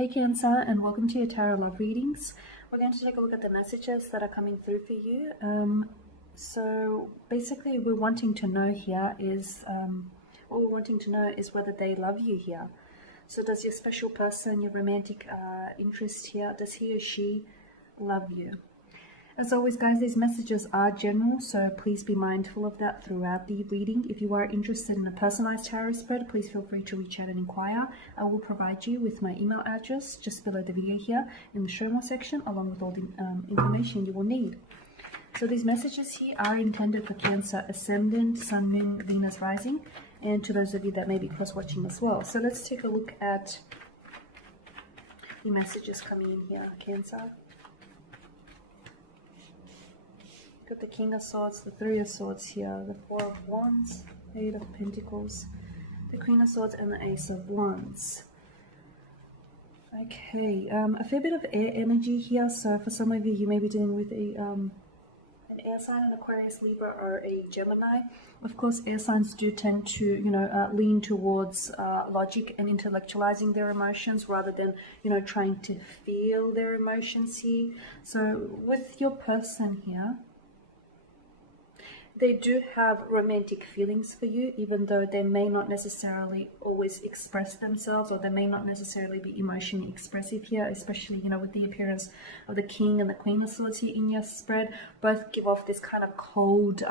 Hey Cancer, and welcome to your Tarot Love Readings. We're going to take a look at the messages that are coming through for you. So basically what we're wanting to know is whether they love you here. So does your special person, your romantic interest here, does he or she love you? As always, guys, these messages are general, so please be mindful of that throughout the reading. If you are interested in a personalized tarot spread, please feel free to reach out and inquire. I will provide you with my email address just below the video here in the show more section, along with all the information you will need. So these messages here are intended for Cancer Ascendant, Sun, Moon, Venus, Rising, and to those of you that may be cross-watching as well. So let's take a look at the messages coming in here, Cancer. Got the King of Swords, the Three of Swords here, the Four of Wands, Eight of Pentacles, the Queen of Swords, and the Ace of Wands. Okay, a fair bit of air energy here. So for some of you, you may be dealing with an air sign, an Aquarius, Libra, or a Gemini. Of course, air signs do tend to, lean towards logic and intellectualizing their emotions rather than, trying to feel their emotions here. So with your person here, they do have romantic feelings for you, even though they may not necessarily always express themselves, or they may not necessarily be emotionally expressive here, especially, with the appearance of the King and the Queen of Swords here in your spread. Both give off this kind of cold,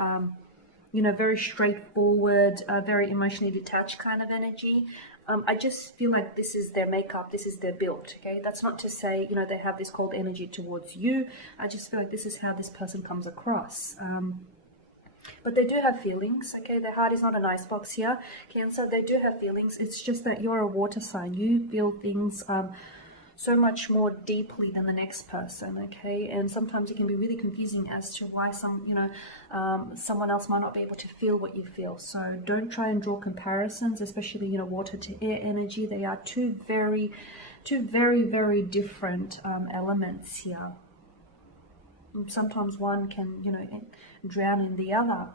very straightforward, very emotionally detached kind of energy. I just feel like this is their makeup, this is their build, okay? That's not to say, they have this cold energy towards you. I just feel like this is how this person comes across. But they do have feelings, okay? Their heart is not an icebox here, Cancer. They do have feelings. It's just that you're a water sign. You feel things so much more deeply than the next person, okay? And sometimes it can be really confusing as to why someone else might not be able to feel what you feel. So don't try and draw comparisons, especially, water to air energy. They are two very, very different elements here. Sometimes one can, drown in the other.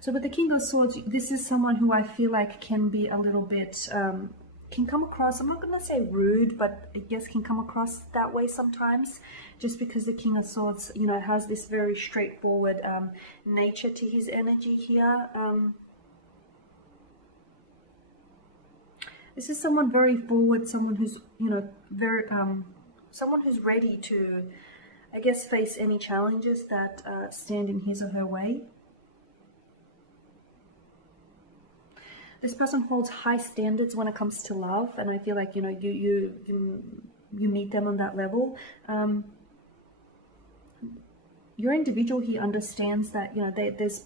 So with the King of Swords, this is someone who I feel like can be a little bit, can come across, I'm not going to say rude, but I guess can come across that way sometimes, just because the King of Swords, has this very straightforward nature to his energy here. This is someone very forward, someone who's, very, someone who's ready to, I guess, face any challenges that stand in his or her way. This person holds high standards when it comes to love, and I feel like, you meet them on that level. Your individual here understands that, there's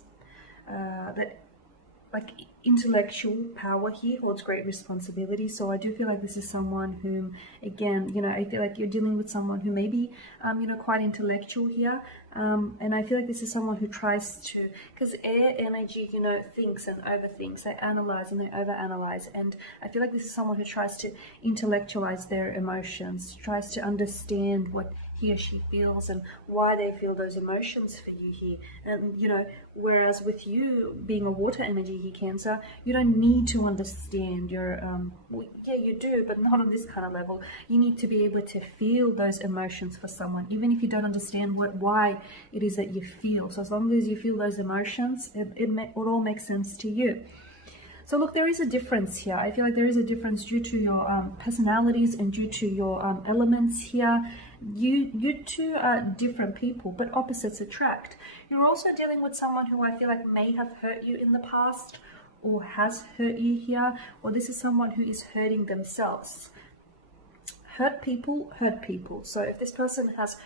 that, like, intellectual power here holds great responsibility. So I do feel like this is someone whom, again, I feel like you're dealing with someone who may be, quite intellectual here. And I feel like this is someone who tries to, because air energy, thinks and overthinks. They analyze and they overanalyze. And I feel like this is someone who tries to intellectualize their emotions, tries to understand what he or she feels and why they feel those emotions for you here. And, whereas with you being a water energy here, Cancer, you don't need to understand your, well, yeah, you do, but not on this kind of level. You need to be able to feel those emotions for someone, even if you don't understand why it is that you feel. So as long as you feel those emotions, it all makes sense to you. So look, there is a difference here. I feel like there is a difference due to your personalities and due to your elements here. You two are different people, but opposites attract. You're also dealing with someone who I feel like may have hurt you in the past, or has hurt you here, or this is someone who is hurting themselves. Hurt people hurt people. So if this person has,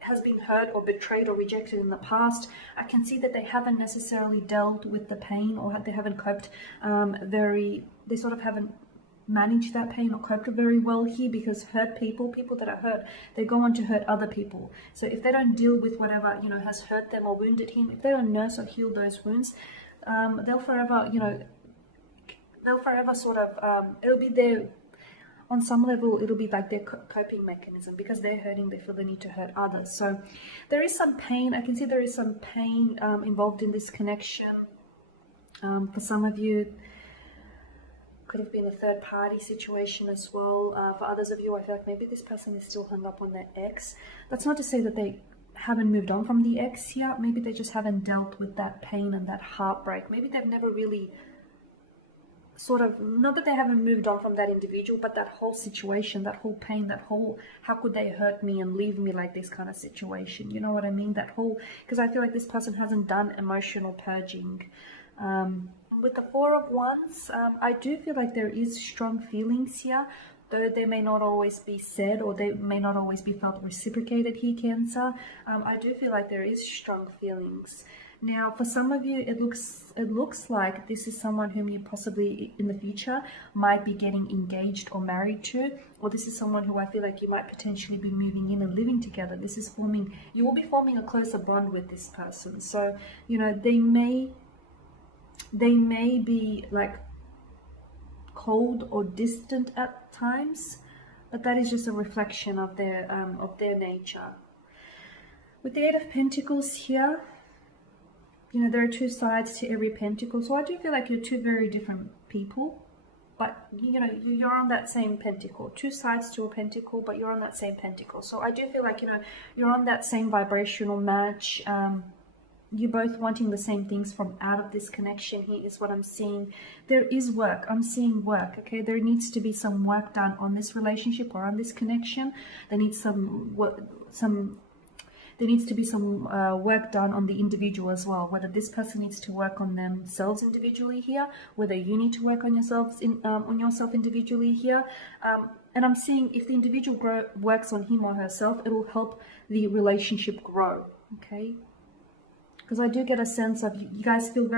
has been hurt or betrayed or rejected in the past, I can see that they haven't necessarily dealt with the pain, or they haven't coped they sort of haven't managed that pain or coped very well here, because hurt people that are hurt, they go on to hurt other people. So if they don't deal with whatever, has hurt them or wounded him, if they don't nurse or heal those wounds, they'll forever, sort of, it'll be their, on some level, it'll be like their coping mechanism. Because they're hurting, they feel the need to hurt others. So there is some pain. I can see there is some pain involved in this connection. For some of you, Could have been a third party situation as well. For others of you, I feel like maybe this person is still hung up on their ex. That's not to say that they haven't moved on from the ex here. Maybe they just haven't dealt with that pain and that heartbreak. Maybe they've never really not that they haven't moved on from that individual, but that whole situation, that whole pain, that whole how could they hurt me and leave me like this kind of situation, you know what I mean? That whole, because I feel like this person hasn't done emotional purging. With the Four of Wands, I do feel like there is strong feelings here, though they may not always be said, or they may not always be felt reciprocated here, Cancer. I do feel like there is strong feelings. Now, for some of you, it looks like this is someone whom you possibly in the future might be getting engaged or married to, or this is someone who I feel like you might potentially be moving in and living together. This is you will be forming a closer bond with this person. So, you know, they may be like cold or distant at times, but that is just a reflection of their nature. With the Eight of Pentacles here, you know, there are two sides to every pentacle. So I do feel like you're two very different people, but, you know, you're on that same pentacle. Two sides to a pentacle, but you're on that same pentacle. So I do feel like, you know, you're on that same vibrational match. You're both wanting the same things from out of this connection here is what I'm seeing. There is work. I'm seeing work, okay? There needs to be some work done on this relationship or on this connection. There needs there needs to be some work done on the individual as well, whether this person needs to work on themselves individually here, whether you need to work on yourself individually here. And I'm seeing if the individual works on him or herself, it will help the relationship grow, okay? Because I do get a sense of you guys feel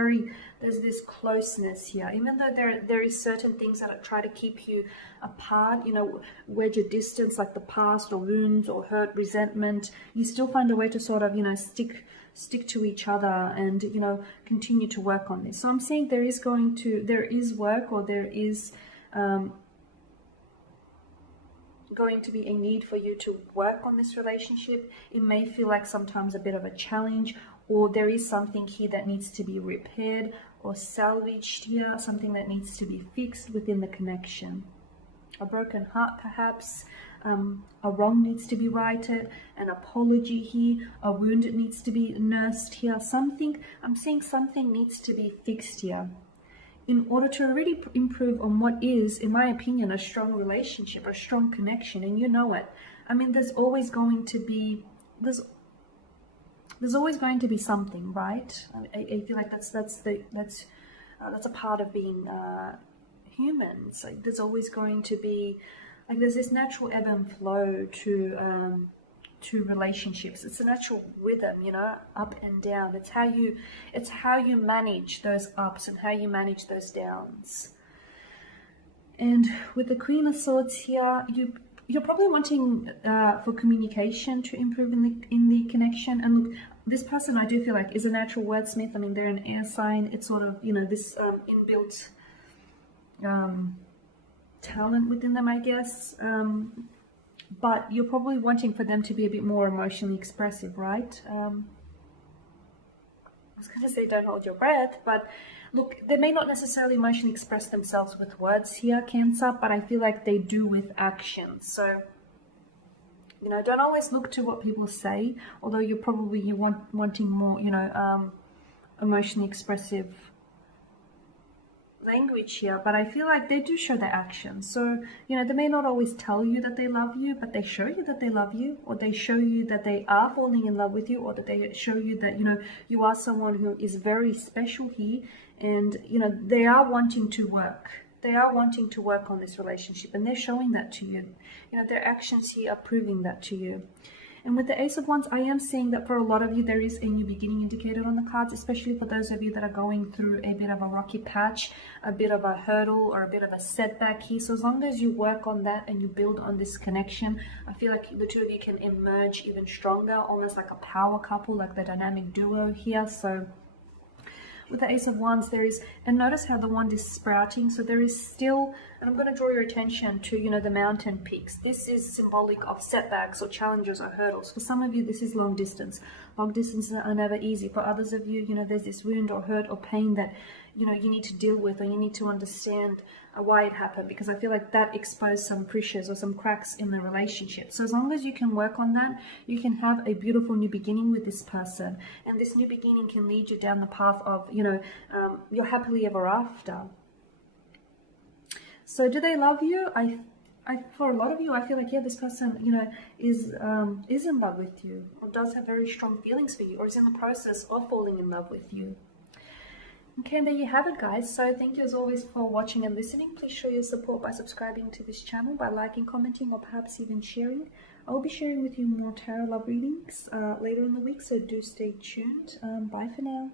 there's this closeness here. Even though there is certain things that try to keep you apart, you know, wedge your distance, like the past or wounds or hurt, resentment, you still find a way to sort of, you know, stick to each other and, you know, continue to work on this. So I'm saying there is work, or there is going to be a need for you to work on this relationship. It may feel like sometimes a bit of a challenge, or there is something here that needs to be repaired or salvaged here, something that needs to be fixed within the connection. A broken heart perhaps, a wrong needs to be righted, an apology here, a wound needs to be nursed here, I'm saying something needs to be fixed here in order to really improve on what is, in my opinion, a strong relationship, a strong connection, and you know it. I mean, there's always going to be something, right? I feel like that's a part of being human. So there's always going to be, like, there's this natural ebb and flow to relationships. It's a natural rhythm, you know, up and down. It's how you manage those ups and how you manage those downs. And with the Queen of Swords here, you're probably wanting for communication to improve in the connection. And look, this person, I do feel like, is a natural wordsmith. I mean, they're an air sign. It's sort of, you know, this inbuilt talent within them, I guess. But you're probably wanting for them to be a bit more emotionally expressive, right? I was going to say don't hold your breath, but look, they may not necessarily emotionally express themselves with words here, Cancer, but I feel like they do with actions. So, you know, don't always look to what people say, although you're probably wanting more, you know, emotionally expressive language here, but I feel like they do show their actions. So, you know, they may not always tell you that they love you, but they show you that they love you, or they show you that they are falling in love with you, or that they show you that, you know, you are someone who is very special here, and, you know, they are wanting to work. They are wanting to work on this relationship, and they're showing that to you. You know, their actions here are proving that to you. And with the Ace of Wands, I am seeing that for a lot of you, there is a new beginning indicated on the cards, especially for those of you that are going through a bit of a rocky patch, a bit of a hurdle, or a bit of a setback here. So as long as you work on that and you build on this connection, I feel like the two of you can emerge even stronger, almost like a power couple, like the dynamic duo here. So with the Ace of Wands, there is, and notice how the wand is sprouting, so there is still, and I'm going to draw your attention to, you know, the mountain peaks. This is symbolic of setbacks or challenges or hurdles. For some of you, this is long distance. Long distances are never easy. For others of you, you know, there's this wound or hurt or pain that you know, you need to deal with, or you need to understand why it happened, because I feel like that exposed some fissures or some cracks in the relationship. So as long as you can work on that, you can have a beautiful new beginning with this person, and this new beginning can lead you down the path of, you know, your happily ever after. So do they love you? For a lot of you, I feel like, yeah, this person, you know, is in love with you, or does have very strong feelings for you, or is in the process of falling in love with you. Okay, and there you have it, guys. So thank you as always for watching and listening. Please show your support by subscribing to this channel, by liking, commenting, or perhaps even sharing. I'll be sharing with you more tarot love readings later in the week, so do stay tuned. Bye for now.